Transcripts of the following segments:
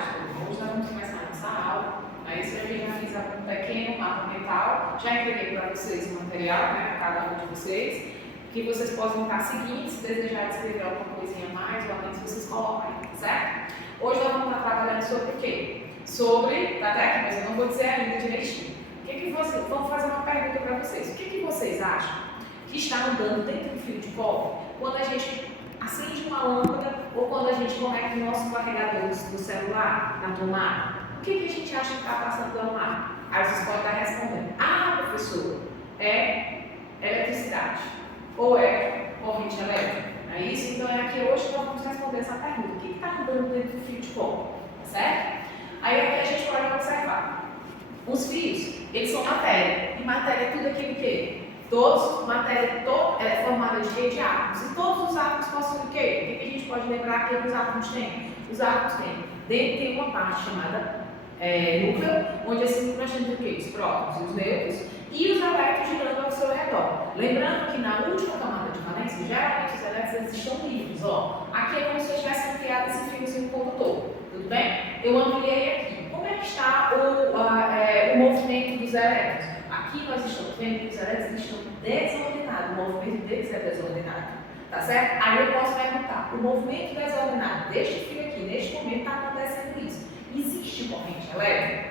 tarde. Hoje nós vamos começar a nossa aula. Aí isso eu já fiz um pequeno mapa mental, já entreguei para vocês o material, né, cada um de vocês, que vocês possam estar seguindo, se desejar escrever alguma coisinha a mais ou a menos, vocês colocam aí, tá certo? Hoje nós vamos estar trabalhando sobre o quê? Sobre, tá até aqui, mas eu não vou dizer ainda direitinho. Vamos fazer uma pergunta para vocês. O que vocês acham que está andando dentro do fio de cobre quando a gente acende uma lâmpada ou quando a gente conecta o nosso carregador do celular na tomada? O que a gente acha que está passando pelo mar? Aí vocês podem estar respondendo: ah, professor, é eletricidade ou é corrente elétrica. Não é isso? Então é aqui hoje que nós vamos responder essa pergunta. O que está andando dentro do fio de cobre? Tá certo? Aí aqui a gente pode observar. Os fios, eles são matéria. E matéria é tudo aquilo que? Matéria é formada de quê? De átomos. E todos os átomos possuem o quê? O que a gente pode lembrar que os átomos têm? Os átomos têm. Dentro tem uma parte chamada núcleo, onde esse núcleo nós temos o quê? Os prótons e os nêutrons. E os elétrons girando ao seu redor. Lembrando que na última camada de valência, geralmente os elétrons estão livres. Ó. Aqui é como se eu tivesse criado esse fiozinho condutor. Tudo bem? Eu ampliei aqui. Como é que está o movimento dos elétrons? Aqui nós estamos vendo que os elétrons estão desordenados. O movimento deles é desordenado. Tá certo? Aí eu posso perguntar: o movimento desordenado deste fio aqui, neste momento, está acontecendo isso. Existe corrente elétrica?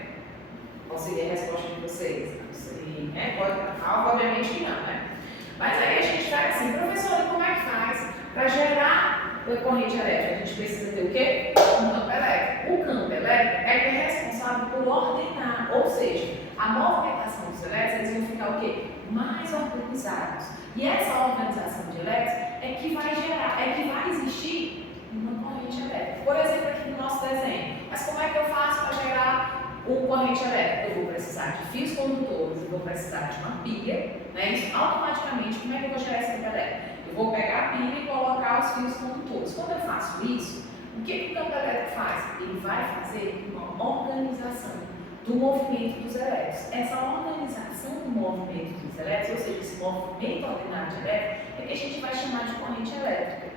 Qual seria a resposta de vocês? Não sei, né? Obviamente que não, né? Mas aí a gente vai assim: professor, como é que faz para gerar corrente elétrica? A gente precisa ter o quê? Um campo elétrico. O campo elétrico é que é responsável por ordenar, ou seja, a movimentação dos elétrons, eles vão ficar o quê? Mais organizados. E essa organização de elétrons é que vai existir uma corrente elétrica. Por exemplo, aqui no nosso desenho. Mas como é que eu faço para gerar uma corrente elétrica? Eu vou precisar de fios condutores, eu vou precisar de uma pilha, né? Isso automaticamente, como é que eu vou gerar essa corrente elétrica? Eu vou pegar a pilha e colocar os fios condutores. Quando eu faço isso, o que o campo elétrico faz? Ele vai fazer uma organização do movimento dos elétrons. Essa organização do movimento dos elétrons, ou seja, esse movimento ordenado de elétrons, é que a gente vai chamar de corrente elétrica.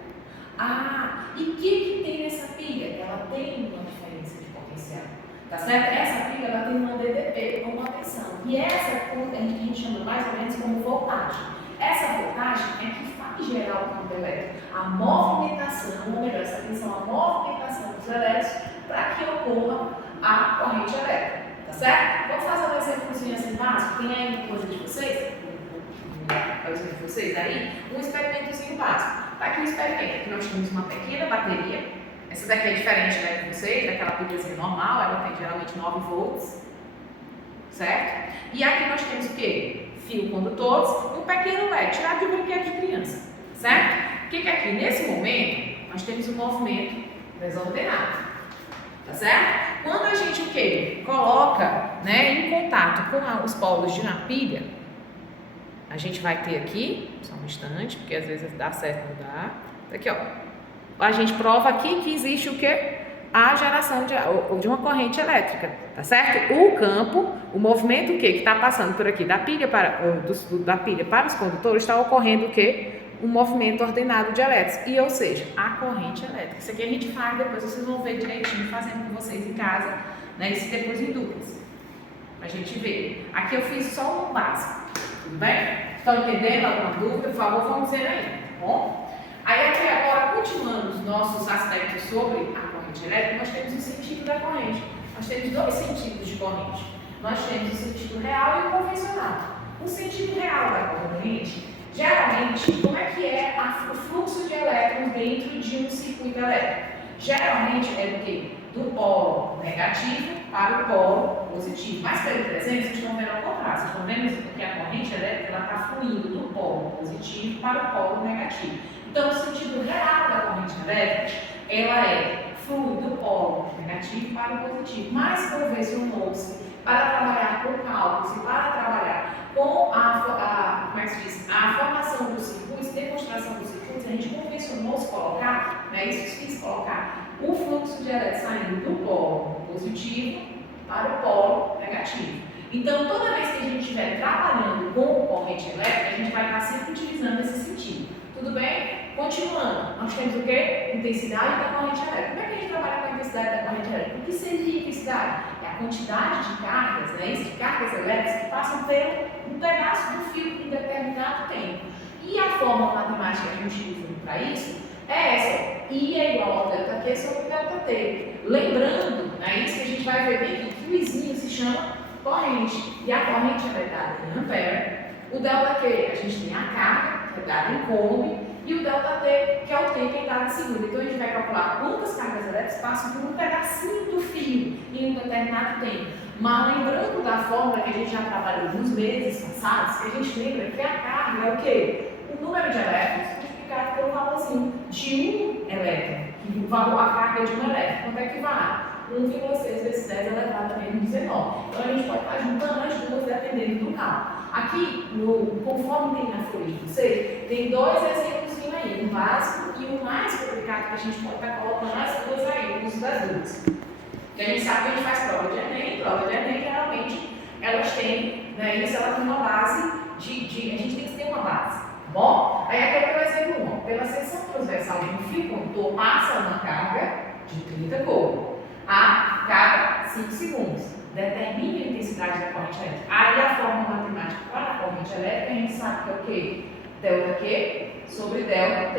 Ah, e o que tem nessa pilha? Ela tem uma diferença de potencial. Tá certo? Essa pilha ela tem uma DDP, uma tensão. E essa a gente chama mais ou menos como voltagem. Essa voltagem é que faz gerar o campo elétrico. A movimentação, ou melhor, essa tensão, a movimentação dos elétrons para que ocorra a corrente elétrica. Tá certo? Vamos fazer um exemplo assim básico? Tem aí coisa de vocês? De vocês aí? Um experimentozinho básico. Tá aqui o experimento. Aqui nós temos uma pequena bateria. Essa daqui é diferente, né, de vocês, daquela pilhazinha normal, ela tem geralmente 9 volts, certo? E aqui nós temos o quê? Fio condutores, um pequeno LED, tirado de brinquedo de criança, certo? O que aqui, nesse momento, nós temos um movimento desordenado, tá certo? Quando a gente o quê? Coloca, né, em contato com os polos de uma pilha, a gente vai ter aqui, só um instante, porque às vezes dá certo, não dá. Aqui, ó. A gente prova aqui que existe o quê? A geração de uma corrente elétrica, tá certo? O campo, o movimento que está passando por aqui da pilha para os condutores, está ocorrendo o quê? Um movimento ordenado de elétrons, ou seja, a corrente elétrica. Isso aqui a gente faz, depois vocês vão ver direitinho fazendo com vocês em casa, né? Isso depois em dúvidas, a gente vê. Aqui eu fiz só um básico, tudo bem? Estão entendendo alguma dúvida? Por favor, vamos ver aí, tá bom? Aí aqui agora, continuando os nossos aspectos sobre a corrente elétrica, nós temos o sentido da corrente. Nós temos dois sentidos de corrente. Nós temos o sentido real e o convencional. O sentido real da corrente, geralmente, como é que é o fluxo de elétrons dentro de um circuito elétrico? Geralmente é do quê? Do polo negativo para o polo positivo. Mas pelo presente, vocês estão vendo ao contrário. Vocês estão vendo que a corrente elétrica está fluindo do polo positivo para o polo negativo. Então, o sentido real da corrente elétrica, ela flui do polo negativo para o positivo, mas convencionou-se para trabalhar com cálculos e para trabalhar com a formação dos circuitos, demonstração dos circuitos, a gente convencionou-se colocar, né, isso quis colocar o fluxo de elétrons saindo do polo positivo para o polo negativo. Então, toda vez que a gente estiver trabalhando com corrente elétrica, a gente vai estar sempre utilizando esse sentido. Tudo bem? Continuando, nós temos o quê? Intensidade da corrente elétrica. Como é que a gente trabalha com a intensidade da corrente elétrica? O que seria intensidade? É a quantidade de cargas, né? De cargas elétricas que passam por um pedaço do fio em determinado tempo. E a fórmula matemática que a gente utiliza para isso é essa: I é igual a ΔQ sobre ΔT. Lembrando, né, isso que a gente vai ver aqui, que o Izinho se chama corrente. E a corrente é dada em ampere. O ΔQ, a gente tem a carga, que é dada em coulomb, e o ΔT, que é o tempo em cada segundo. Então a gente vai calcular quantas cargas elétricas passam por um pedacinho do fio em um determinado tempo. Mas lembrando da fórmula que a gente já trabalhou nos meses passados, que a gente lembra que a carga é o quê? O número de elétrons multiplicado pelo valorzinho de um elétron, que o valor, a carga de um elétron. Quanto é que vai? 1,6 vezes 10 elevado a menos 19. Então a gente pode estar juntando as duas dependendo do cálculo. Aqui, conforme tem na folha de vocês, tem dois exemplos aí, um básico e um mais complicado que a gente pode estar colocando as duas aí, o uso das duas. Porque a gente sabe que a gente faz prova de Enem geralmente elas têm, né, isso ela tem uma base a gente tem que ter uma base, tá bom? Aí aqui é o exemplo 1, pela seção transversal de um fio condutor passa uma carga de 30 coulomb a cada 5 segundos. Determine a intensidade da corrente elétrica. Aí a fórmula matemática para a corrente elétrica a gente sabe que é o quê? ΔQ sobre ΔT.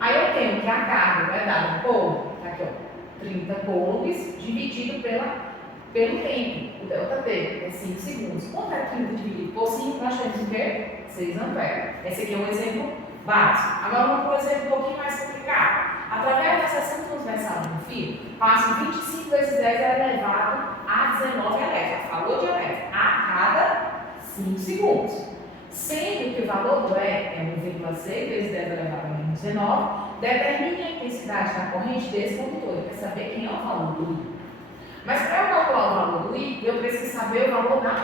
Aí eu tenho que a carga vai dar um coulomb, tá aqui ó, 30 coulombs dividido pelo tempo, o ΔT, é 5 segundos. Quanto é 30 dividido por 5? Nós temos o quê? 6 amperes. Esse aqui é um exemplo básico. Agora vamos para um exemplo um pouquinho mais complicado. Através da seção transversal do fio, passam 25 vezes 10 elevado a 19 elétrons. Falou de elétrons. A cada 5 segundos. Sendo que o valor do E é 1,6 vezes 10 elevado a menos 19, determine a intensidade da corrente desse condutor. Quer saber quem é o valor do I. Mas para eu calcular o valor do I, eu preciso saber o valor da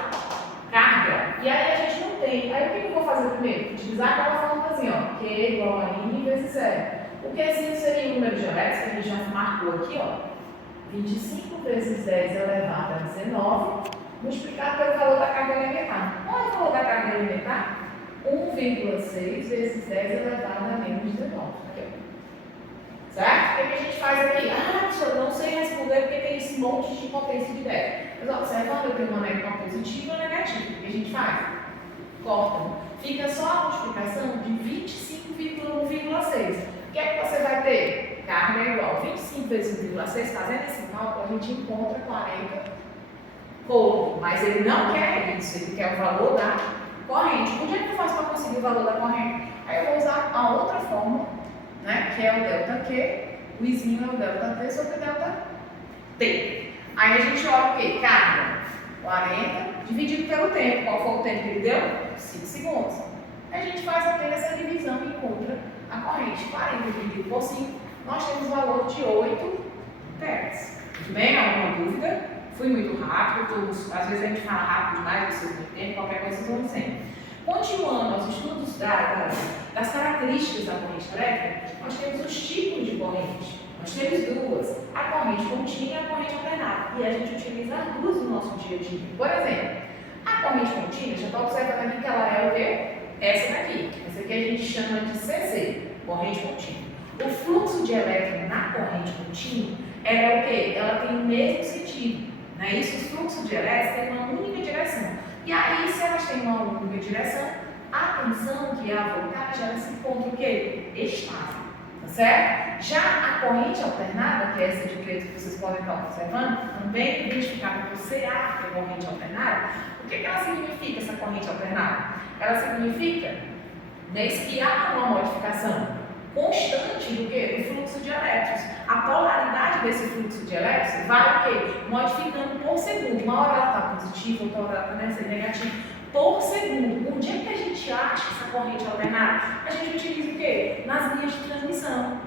carga. E aí a gente não tem. Aí o que eu vou fazer primeiro? Utilizar aquela fórmulazinha, ó, Q igual a I vezes 0. O Qzinho seria o número de elétrons, que a gente já marcou aqui, ó. 25 vezes 10 elevado a 19, multiplicado pelo valor da carga elementar. Qual é o valor da carga elementar? 1,6 vezes 10 elevado a menos 19. Aqui, ó. Certo? O que a gente faz aqui? Eu não sei responder porque tem esse monte de potência de 10. Mas observando, eu tenho uma positiva e uma negativa. O que a gente faz? Corta. Fica só a multiplicação de 25,1,6. O que é que você vai ter? Carga é igual 25 vezes 1,6. Fazendo esse cálculo, a gente encontra 40 coulomb. Mas ele não quer isso, ele quer o valor da corrente. Onde é que eu faço para conseguir o valor da corrente? Aí eu vou usar a outra fórmula, né, que é o ΔQ, o Izinho é o ΔT sobre ΔT. Aí a gente olha o quê? Carga, 40 dividido pelo tempo. Qual foi o tempo que ele deu? 5 segundos. Aí a gente faz apenas essa divisão e encontra a corrente. 40 dividido por 5, nós temos o valor de 8 amperes. Tudo bem? Alguma dúvida? Fui muito rápido, às vezes a gente fala rápido demais, vocês não entendem, qualquer coisa vocês vão dizendo. Continuando aos estudos das características da corrente elétrica, nós temos os tipos de corrente. Nós temos duas, a corrente contínua e a corrente alternada. E a gente utiliza as duas no nosso dia a dia. Por exemplo, a corrente contínua, já está observando aqui que ela é o quê? Essa daqui. Essa aqui a gente chama de CC, corrente contínua. O fluxo de elétron na corrente contínua, ela é o quê? Ela tem o mesmo sentido. Não é isso? Os fluxos de elétrons têm uma única direção. E aí, se elas têm uma única direção, a tensão, que é a voltagem, ela se encontra o quê? Estável. Tá certo? Já a corrente alternada, que é essa de preto que vocês podem estar observando, também identificada por CA, que é corrente alternada. O que ela significa, essa corrente alternada? Ela significa, né, que há uma modificação constante do que? Do fluxo de elétrons. A polaridade desse fluxo de elétrons vai o quê? Modificando por segundo. Uma hora ela está positiva, outra hora ela está negativa. Por segundo. Onde é que a gente acha essa corrente alternada? A gente utiliza o quê? Nas linhas de transmissão.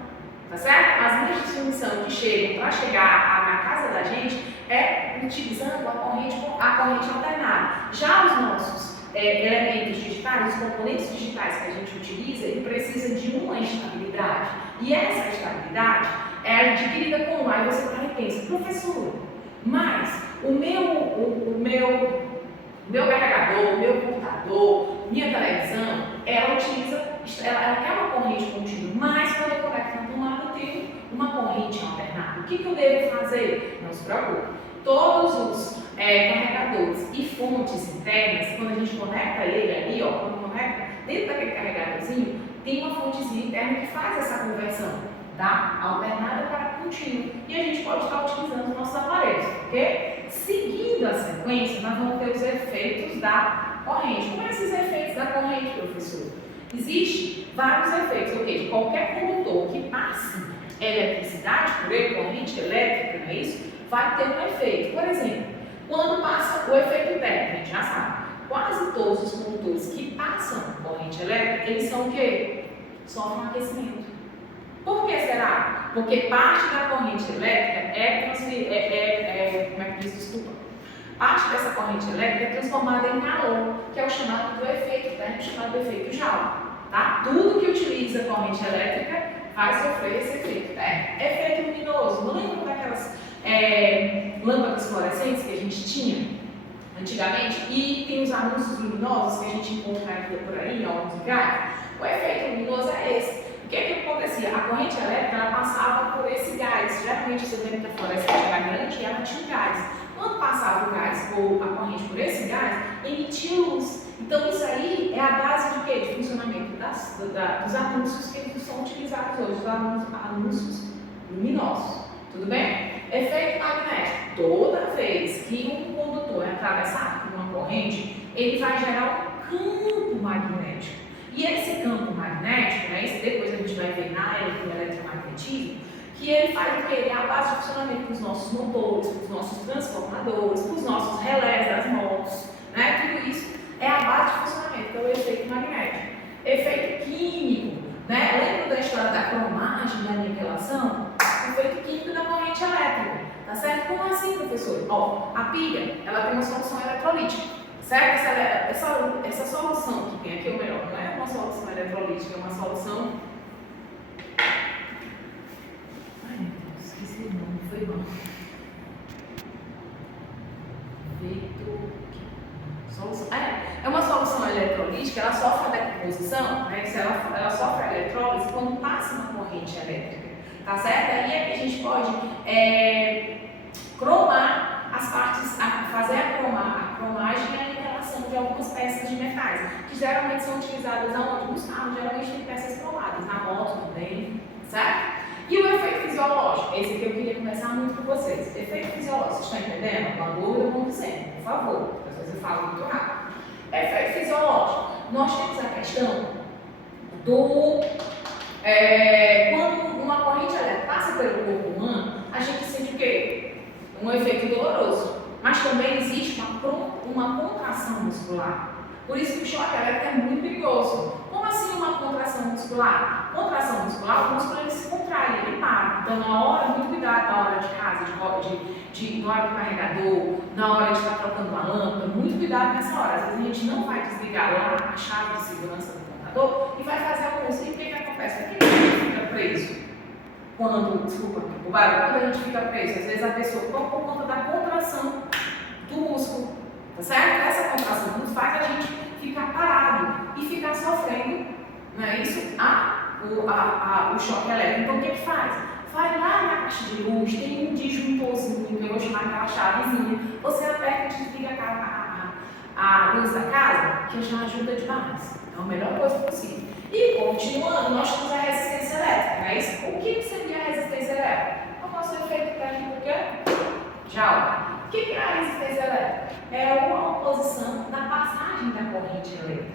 Tá certo? As linhas de transmissão que chegam para chegar na casa da gente é utilizando a corrente alternada. Já os nossos elementos digitais, os componentes digitais que a gente utiliza, ele precisa de uma estabilidade. E essa estabilidade é adquirida como? Aí você vai e pensa, professor, mas o meu carregador, o meu computador, minha televisão, ela quer uma corrente contínua, mas quando eu conecto na tomada, eu tenho uma corrente alternada. O que eu devo fazer? Não se preocupe. Todos os carregadores e fontes internas, quando a gente conecta ele ali, ó, quando conecta dentro daquele carregadorzinho, tem uma fontezinha interna que faz essa conversão da alternada para contínua. E a gente pode estar utilizando os nossos aparelhos, ok? Seguindo a sequência, nós vamos ter os efeitos da corrente. Como é esses efeitos da corrente, professor? Existem vários efeitos, ok? Qualquer condutor que passe eletricidade por ele, corrente elétrica, não é isso? Vai ter um efeito. Por exemplo, quando passa o efeito térmico, a gente já sabe, quase todos os condutores que passam corrente elétrica, eles são o quê? Sofrem um aquecimento. Por que será? Porque parte da corrente elétrica parte dessa corrente elétrica é transformada em calor, que é o chamado do efeito, né? Chamado do efeito Joule, tá? Tudo que utiliza corrente elétrica vai sofrer esse efeito, né? Efeito luminoso. Não lembra daquelas lâmpadas fluorescentes que a gente tinha antigamente? E tem os anúncios luminosos que a gente encontra aqui por aí, em alguns lugares. O efeito luminoso é esse. O que acontecia? A corrente elétrica ela passava por esse gás. Geralmente você vê que a fluorescente era grande e ela tinha um gás. Quando passava o gás ou a corrente por esse gás, emitia luz. Então isso aí é a base de quê? De funcionamento dos anúncios que são utilizados hoje, os anúncios luminosos. Tudo bem? Efeito magnético. Toda vez que um condutor é atravessado por uma corrente, ele vai gerar um campo magnético. E esse campo magnético, né, depois a gente vai ver no eletromagnetismo, que ele faz o quê? Ele é a base de funcionamento dos nossos motores, dos nossos transformadores, dos nossos relés das motos, né? Tudo isso é a base de funcionamento, que é o efeito magnético. Efeito químico, né? Lembra da história da cromagem e da aniquilação? O efeito químico da corrente elétrica, tá certo? Como assim, professor? Ó, a pilha, ela tem uma solução eletrolítica, certo? Essa solução que tem aqui, ou melhor, não é uma solução eletrolítica, é uma solução... Ai, meu Deus, esqueci o nome, foi bom. É uma solução eletrolítica, ela sofre a decomposição, né? Ela sofre a eletrólise quando passa uma corrente elétrica, tá certo? Aí é que a gente pode cromar as partes, fazer a cromagem e a aniquilação de algumas peças de metais, que geralmente são utilizadas aonde? Nos carros, geralmente tem peças cromadas, na moto também, certo? E o efeito fisiológico, esse aqui eu queria conversar muito com vocês. Efeito fisiológico, vocês estão entendendo? Uma dúvida, vamos dizendo, por favor, às vezes eu falo muito rápido. Efeito fisiológico, nós temos a questão do... quando uma corrente elétrica passa pelo corpo humano, a gente sente o quê? Um efeito doloroso, mas também existe uma contração muscular. Por isso que o choque elétrico é muito perigoso. Como assim uma contração muscular? Contração muscular, o músculo ele se contrai, ele para. Então, na hora, muito cuidado na hora de casa, na hora do carregador, na hora de estar trocando uma lâmpada, muito cuidado nessa hora. Às vezes a gente não vai desligar lá a chave de segurança do computador e vai fazer a música. E o que acontece? Por que a gente fica preso? Quando a gente fica preso, às vezes a pessoa toma por conta da contração do músculo, tá certo? Essa contração do músculo faz a gente ficar parado e ficar sofrendo, não é isso? O choque elétrico. Então o que faz? Vai lá na caixa de luz, tem um disjuntorzinho, que eu vou chamar aquela chavezinha, você aperta e desliga a luz da casa, que já ajuda demais. É a melhor coisa possível. E continuando, nós temos a resistência elétrica, não é isso? O que seria a resistência elétrica? O nosso efeito técnico que é Joule. O que é a resistência elétrica? É uma oposição da passagem da corrente elétrica,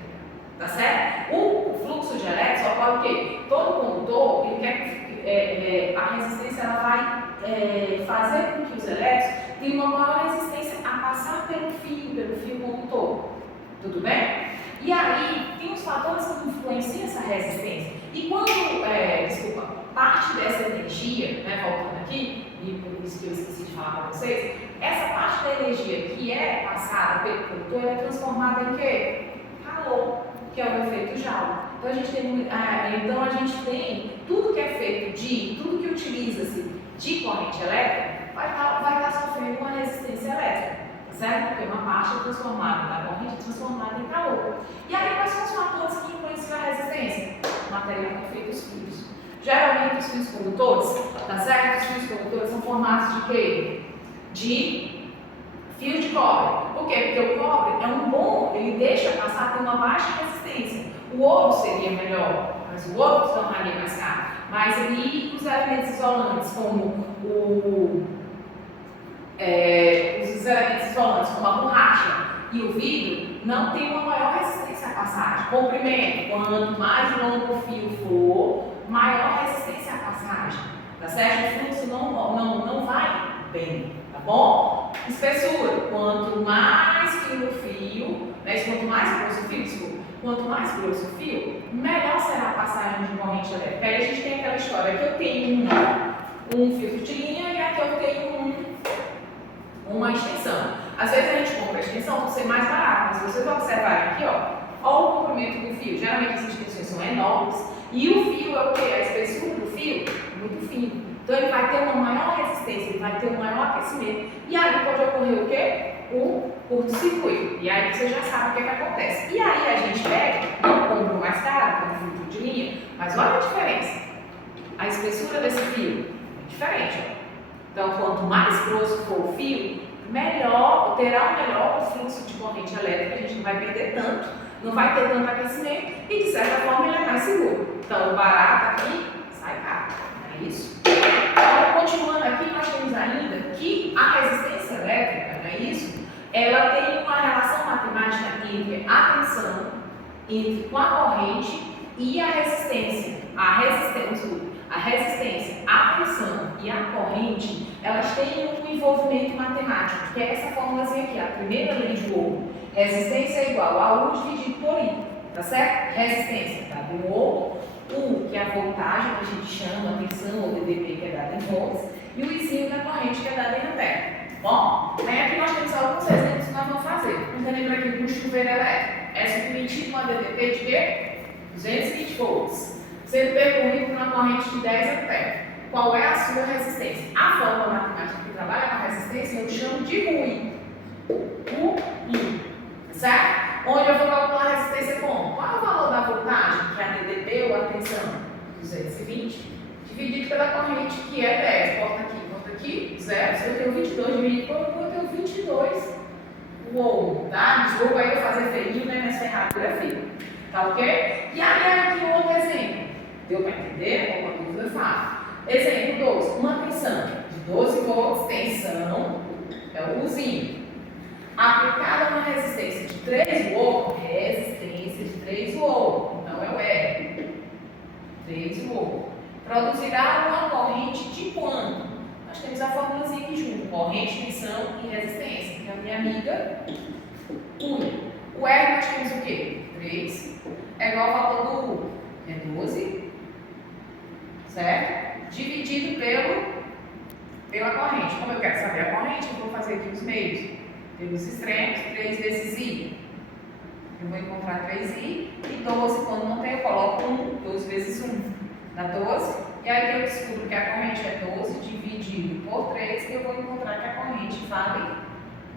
tá certo? O fluxo de elétrons ocorre o quê? Todo condutor, ele quer a resistência ela vai fazer com que os elétrons tenham uma maior resistência a passar pelo fio condutor. Tudo bem? E aí, tem os fatores que influenciam essa resistência. E quando, parte dessa energia, né, voltando aqui, e por isso que eu esqueci de falar para vocês, essa parte da energia que é passada pelo condutor é transformada em quê? Calor, que é o efeito Joule. Então a gente tem tudo que é feito tudo que utiliza-se de corrente elétrica vai estar sofrendo uma resistência elétrica. certo? Porque uma parte é transformada da corrente é transformada em calor. E aí, quais são os fatores que influenciam a resistência? O material que é feito os fios. Geralmente, os fios condutores, tá certo? Os fios condutores são formados de quê? De fio de cobre. Por quê? Porque o cobre é um bom, ele deixa passar, tem uma baixa resistência. O ouro seria melhor, mas o ouro se tornaria mais caro. Mas ali os elementos isolantes, como os elementos isolantes, como a borracha e o vidro, não tem uma maior resistência à passagem. Comprimento, quanto mais longo o fio for, maior resistência à passagem. Tá certo? O fluxo não vai bem, tá bom? Espessura, quanto mais fino o fio, né, quanto mais grosso o fio, desculpa, quanto mais grosso o fio, melhor será a passagem de corrente elétrica. Aí a gente tem aquela história que eu tenho um filtro de linha e aqui eu tenho uma extensão. Às vezes a gente compra a extensão por ser mais barata, mas se vocês observarem aqui, ó o comprimento do fio. Geralmente as extensões são enormes e o fio é o quê? A espessura do fio é muito fino. Então ele vai ter uma maior resistência, ele vai ter um maior aquecimento. E aí pode ocorrer o quê? O curto-circuito. E aí você já sabe o que acontece. E aí a gente pega, não compra o mais caro, que é um filtro de linha, mas olha a diferença. A espessura desse fio é diferente, ó. Então, quanto mais grosso for o fio, terá o melhor fluxo de corrente elétrica, a gente não vai perder tanto, não vai ter tanto aquecimento e, de certa forma, ele é mais seguro. Então, o barato aqui sai caro, não é isso? Então, continuando aqui, nós temos ainda que a resistência elétrica, não é isso? Ela tem uma relação matemática entre a tensão, entre com a corrente e a resistência. A resistência, a tensão e a corrente, elas têm um envolvimento matemático, que é essa formulazinha aqui, a primeira lei de Ohm. Resistência é igual a U dividido por I, tá certo? Resistência dada em Ohm, U, que é a voltagem, que a gente chama, a tensão, ou dB, que é dada em volts, e o Izinho da corrente, que é dada em ampere. Bom, aí aqui nós temos alguns exemplos que nós vamos fazer. Você lembra aqui do chuveiro elétrico? É submetido uma dB de quê? 220 volts. Sendo percorrido por uma corrente de 10 amperes. Qual é a sua resistência? A fórmula matemática que trabalha com a resistência eu chamo de RUI. RUI. Certo? Onde eu vou calcular a resistência como? Qual é o valor da voltagem? Que é a dB ou a tensão? 220. Dividido pela corrente que é 10. Corta aqui, 0. Se eu tenho 22 dividido por 1, eu tenho 22. Uou, tá? Desculpa aí eu fazer feinho, né? Mas ferradura é feio. Tá ok? E aí aqui outro exemplo. Deu para entender? Alguma dúvida fala. Exemplo 12. Uma tensão de 12 volts, tensão, é o Uzinho. Aplicada uma resistência de 3 ohm, resistência de 3 ohm, então é o R. 3 ohm. Produzirá uma corrente de quanto? Nós temos a formulazinha aqui junto. Corrente, tensão e resistência. Que é a minha amiga U. O R nós temos o quê? 3. É igual ao valor do U. É 12. Certo? Dividido pela corrente. Como eu quero saber a corrente, eu vou fazer aqui os meios. Pelos extremos, 3 vezes I. Eu vou encontrar 3I. E 12, quando não tem, eu coloco 1. 12 vezes 1 dá 12. E aí eu descubro que a corrente é 12 dividido por 3. E eu vou encontrar que a corrente vale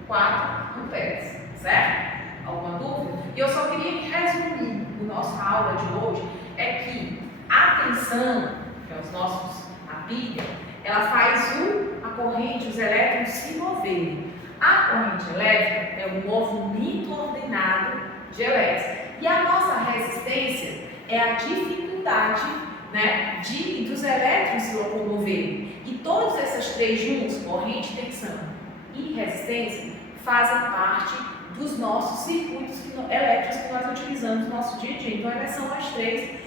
4 amperes. Certo? Alguma dúvida? E eu só queria resumir a nossa aula de hoje. É que a tensão, que é a pilha, ela faz a corrente, os elétrons se moverem. A corrente elétrica é um movimento ordenado de elétrons. E a nossa resistência é a dificuldade, né, dos elétrons se locomoverem. E todas essas três juntos, corrente, tensão e resistência, fazem parte dos nossos circuitos elétricos que nós utilizamos no nosso dia a dia. Então, elas são as três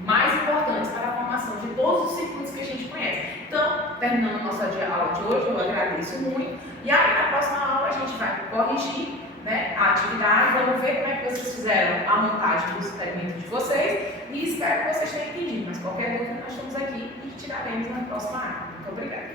mais importantes para a formação de todos os circuitos que a gente conhece. Então, terminando a nossa aula de hoje, eu agradeço muito. E aí, na próxima aula, a gente vai corrigir, né, a atividade, vamos ver como é que vocês fizeram a montagem do experimento de vocês e espero que vocês tenham entendido. Mas qualquer dúvida, nós estamos aqui e tiraremos na próxima aula. Muito obrigada.